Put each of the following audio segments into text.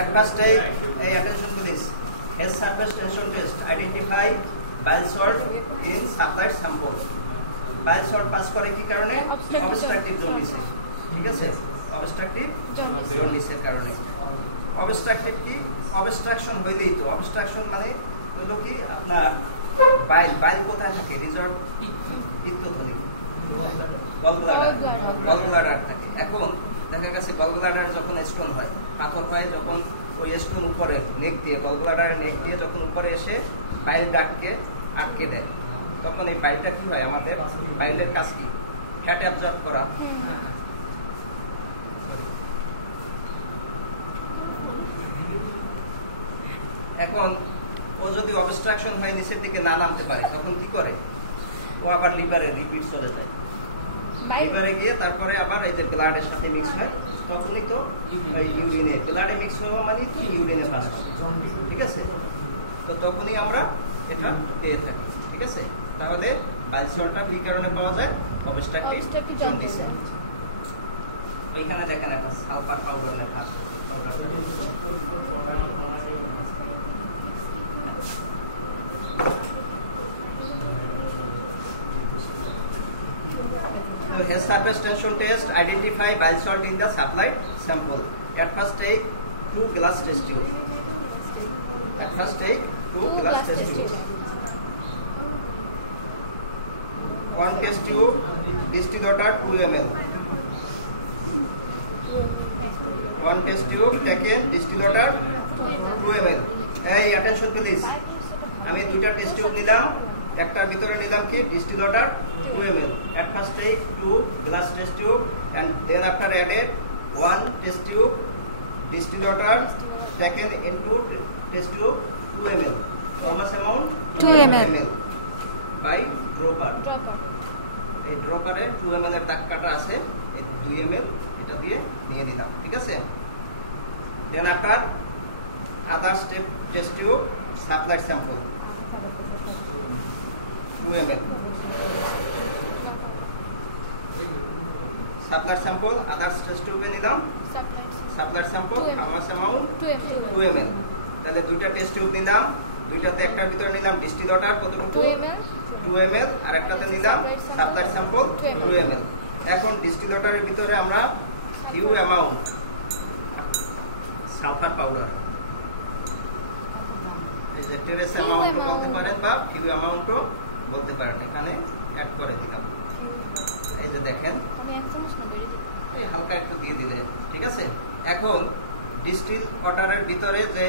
At first take attention to this. Has surface tension test identify bile salt in supplied sample. Bile salt pass করে কি কারণে? Obstructive jaundice. ঠিক আছে? Obstructive jaundice এর কারণে। Obstructive কি? Obstruction হইলেই তো obstruction মানে হলো কি আপনার বাইল কোথায় থাকে? রিজার্ভ পিত্তথলি। গলব্লাডার থাকে। এখন দেখা গেছে গলব্লাডার যখন স্টোন হয়, পাথর হয় যখন ওই স্টোন উপরে নেক দিয়ে গলব্লাডারের নেক দিয়ে যখন উপরে এসে বাইল ডাককে আটকে দেয়, তখন এই বাইলটা কি হয়? আমাদের বাইলের কাজ কি? ফ্যাট অ্যাবজর্ব করা। এখন ও যদি অবস্ট্রাকশন হয় নিচের দিকে না নামতে পারে তখন কি করে? ও আবার লিভারে রিপিট চলে যায়, লিভারে গিয়ে তারপরে আবার এই যে ব্লাডের সাথে মিক্স হয়, তখনই তো ইউরিনে ব্লাডে মিক্স হওয়া মানে কি ইউরিনে পাস হয়। ঠিক আছে, তো তখনই আমরা এটা পেয়ে থাকি। ঠিক আছে, তাহলে বাইল সল্টটা কি কারণে পাওয়া যায়? Obstructive jaundice. ওইখানে দেখেন একটা সালফার পাউডার লেখা আছে। So his surface tension test identify bile salt in the supplied sample. At first take 2 glass test tube. At first take 2 glass test tube. 1 test tube distilled water 2 ml. 1 test tube taken distilled water 2 ml. Hey, attention please. আমি দুইটা test tube নিলাম, একটার ভিতরে নিলাম কি distil water 2 ml. At first take 2 glass test tube and then after added 1 test tube distilled water taken into test tube 2 ml. How much amount? 2 ml by dropper. এই ড্রপারে 2 ml এর দাগ কাটা আছে, এই 2 ml এটা দিয়ে নিয়ে দিলাম। ঠিক আছে, then after other step test tube supplied sample 2 ml. Supplied sample others test tube নিলাম, supplied sample how much amount? 2 ml. তাহলে দুইটা টেস্ট টিউব নিলাম, দুইটাতে একটার ভিতরে নিলাম ডিস্টিল ওয়াটার কতটুকু? 2 ml আর একটাতে নিলাম সাপ্লাইড স্যাম্পল 2 ml. এখন ডিস্টিল ওয়াটারের ভিতরে আমরা হিউ অ্যামাউন্ট সালফার পাউডার, এই যে ট্রেস অ্যামাউন্ট বলতে পারেন বা হিউ অ্যামাউন্টও বলতে পারেন, এখানে অ্যাড করে দিলাম। এই যে দেখেন আমি 1 চামচ না বেরে দিই, এই হালকা একটু দিয়ে দিলে ঠিক আছে। এখন ডিস্টিল ওয়াটারের ভিতরে যে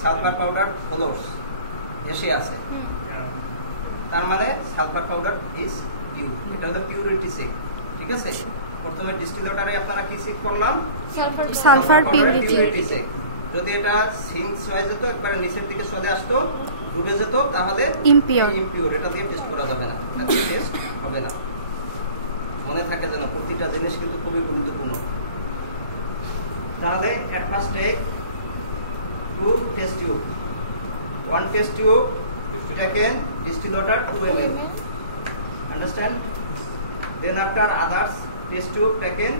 সালফার পাউডার ফ্লোরস এসে আছে, তার মানে সালফার পাউডার ইজ পিউর। এটা হলো পিউরিটি চেক। ঠিক আছে, প্রথমে ডিস্টিল ওয়াটারে আপনারা কি চেক করলাম? Sulphur purity check. যদি এটা সিঙ্কস হয়ে যেত, একবারে নিচের দিকে চলে আসতো, ডুবে যেত, তাহলে ইমপিউর, এটা দিয়ে টেস্ট করা যাবে না, এটা দিয়ে টেস্ট হবে না। মনে থাকে যেন প্রতিটা জিনিস কিন্তু খুবই গুরুত্বপূর্ণ। তাহলে at first take 2 test tube, 1 test tube taken distilled water 2 ml. Understand? Then after others test tube taken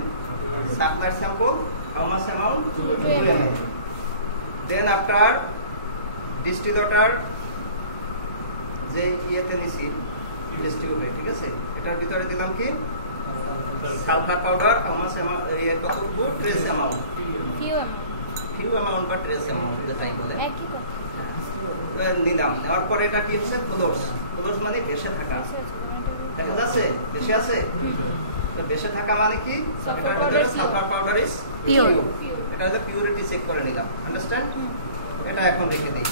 supplied sample how much amount? 2 ml. Then after distilled water যে ইয়েতে নিছি টেস্ট টিউবে, ঠিক আছে, এটার ভিতরে দিলাম কি sulphur powder how much amount? কতটুকু? ট্রেস অ্যামাউন্ট, ফিউ অ্যামাউন্ট বা ট্রেস অ্যামাউন্ট যেটাই বলে একই কথা নিলাম। নেওয়ার পরে এটা কি হচ্ছে? ফ্লোরস। ফ্লোরস মানে ভেসে থাকা, দেখা যাচ্ছে ভেসে আছে। তো ভেসে থাকা মানে কি? এটার ভিতরে সালফার পাউডার ইজ পিওর। এটা হলো পিউরিটি চেক করে নিলাম। আন্ডারস্ট্যান্ড? এটা এখন রেখে দেই।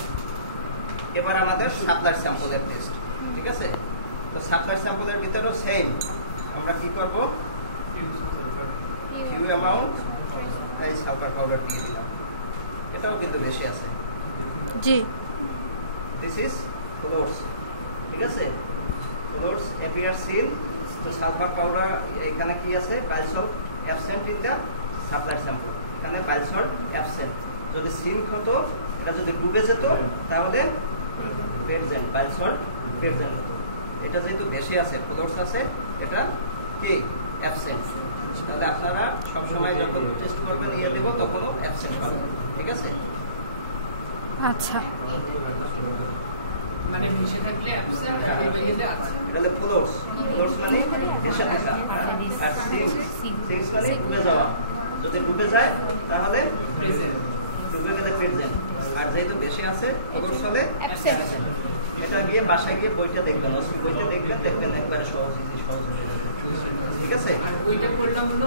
এবার আমাদের সাপ্লাইড স্যাম্পলের টেস্ট। ঠিক আছে, তো সাপ্লাইড স্যাম্পলের ভিতরেও সেম আমরা কি করব? ফিউ অ্যামাউন্ট এই সালফার পাউডার দিয়ে দিলাম। এটাও কিন্তু বেশি আছে। জি, this is floors. ঠিক আছে, floors appear seen. তো সালফার পাউডার এখানে কি আছে? bile salt absent in the supplied sample. এখানে bile salt absent. যদি সিন হতো, এটা যদি ডুবে যেত, তাহলে প্রেজেন্ট bile salt প্রেজেন্ট হতো। এটা যেহেতু বেশি আছে, ফ্লোরস আছে, এটা কি অ্যাবসেন্ট। তাহলে আপনারা সবসময় যখন টেস্ট করবেন ইয়ে দেব তখনও অ্যাবসেন্ট পাবেন, ঠিক আছে? আচ্ছা, মানে ভেসে থাকলে অ্যাবসেন্ট আর ডুবে আছে। এটা হলো ফ্লোটস। ফ্লোটস মানে ভেসে থাকা, আর সিঙ্কস মানে ডুবে যাওয়া। যদি ডুবে যায় তাহলে প্রেজেন্ট। ডুবে গেলে প্রেজেন্ট, আর যেহেতু ভেসে আছে ফ্লোটস হলে অ্যাবসেন্ট। এটা গিয়ে বাসায় গিয়ে বইটা দেখবেন, অস্মি বইটা দেখবেন একবারে সহজ হয়ে যাবে, ঠিক আছে? আর ওইটা করলাম হলো